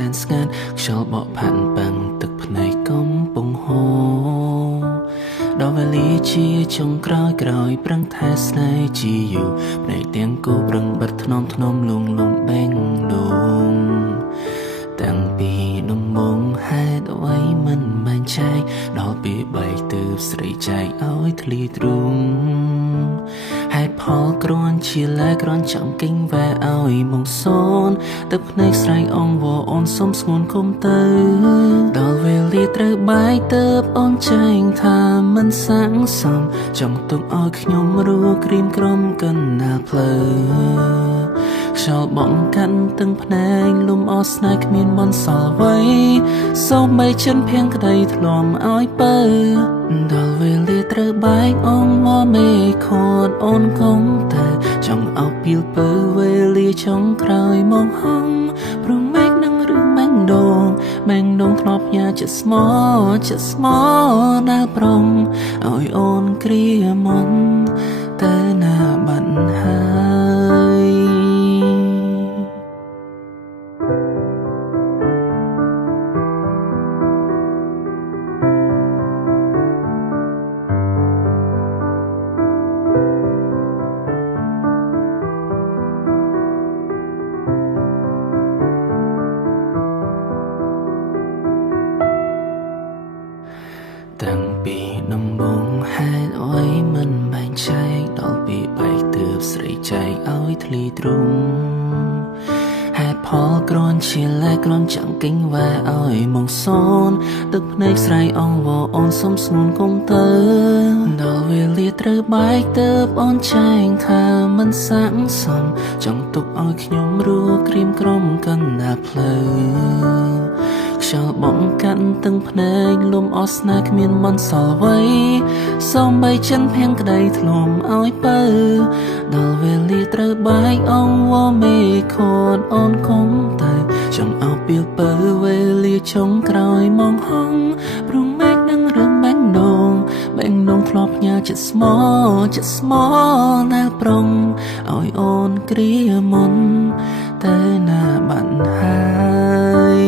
សែនស្ងាត់ខ្យល់បក់ផាត់បាំងទឹកភ្នែកកំពុងហូរដល់វេលាជាចុងក្រោយប្រឹងថែស្នេហ៍ជាយូរភ្នែកទាំងគូប្រឹងបិទថ្នមលងបេងដូងតាំងពីដំបងហេតុអ្វីមិនបែងចែកដល់ពេលបែកទើបស្រីចែកឲ្យធ្លីទ្រូងហេតុផលគ្រាន់ជាលែគ្រាន់ចង់គិញវ៉ែឲ្យមកសូនទឹកភ្នែកស្រែកអងវអូនសុំស្ងួនគុំទៅដល់វេលាត្រូវបែកទើបអូនចែងថាមិនសាំងសមចង់ទុកឲ្យខ្ញុំរួក្រៀមក្រំកណ្ដាលផ្លូវខ្យល់បងកាន់ទាំងភ្នែកលំអស្នេហ៍គ្មានបនសល់អ្វីសូម្បីចិនភៀងក្តីធ្លំឲ្យបើដល់វេលាត្រូវបែកអងមកមេខតអូនគង់តែចង់អោបពីលពើវេលាចុងក្រោយមកហងព្រមមេឃនឹងរឿងបែងដងធ្លាប់ញ៉ាចិត្តស្មោដែលប្រងឲ្យអូនគ្រាមុនតែណាបាត់ហើយតាំងពីដំបងហេតុអ្វីមិនបែងចែកដល់ពេលបែកទើបស្រីចែកឲ្យធ្លីទ្រូងហេតុផលគ្រាន់ជាលែគ្រាន់ចង់គិញវ៉ែឲ្យមកសូនទឹកភ្នែកស្រែកអងវអូនសុំស្ងួនគុំទៅដល់វេលាត្រូវបែកទើបអូនចែងថាមិនសាំងសមចង់ទុកឲ្យខ្ញុំរួក្រៀមក្រំកណ្ដាលផ្លូវខ្យល់បងកាន់ទាំងភ្នែកលំអស្នេហ៍គ្មានបនសល់អ្វីសូម្បីចិនភៀងក្តីធ្លំឲ្យបើដល់វេលាត្រូវបែកអងវមេខតអូនគង់តែចង់អោបពីលពើវេលាចុងក្រោយមកហងព្រមមេឃនឹងរឿងបែងដងធ្លាប់ញ៉ាចិត្តស្មោដែលប្រងឲ្យអូនគ្រាមុនតែណាបាត់ហើយ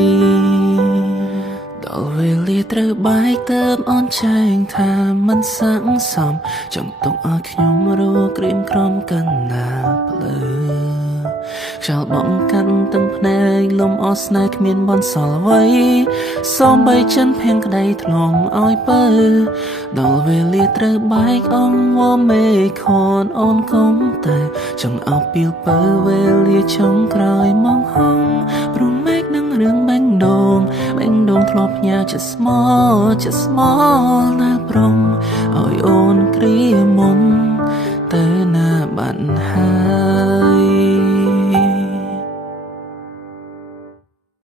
ដល់វេលាត្រូវបែកទើបអូនចែងថាមិនសាំងសមចង់ទុកឲ្យខ្ញុំរួក្រៀមក្រំកណ្ដាលផ្លូវខ្យល់បងកាន់ទាំងភ្នែកលំអស្នេហ៍គ្មានបនសល់អ្វីសូម្បីចិនភៀងក្តីធ្លំឲ្យបើដល់វេលាត្រូវបែកអងវមេខនអូនគង់តែចង់អោបពីលពើវេលាចុងក្រោយមកហងព្រមមេឃនឹងរឿងបែងដងធ្លាប់ញ៉ាចិត្តស្មោដែលប្រង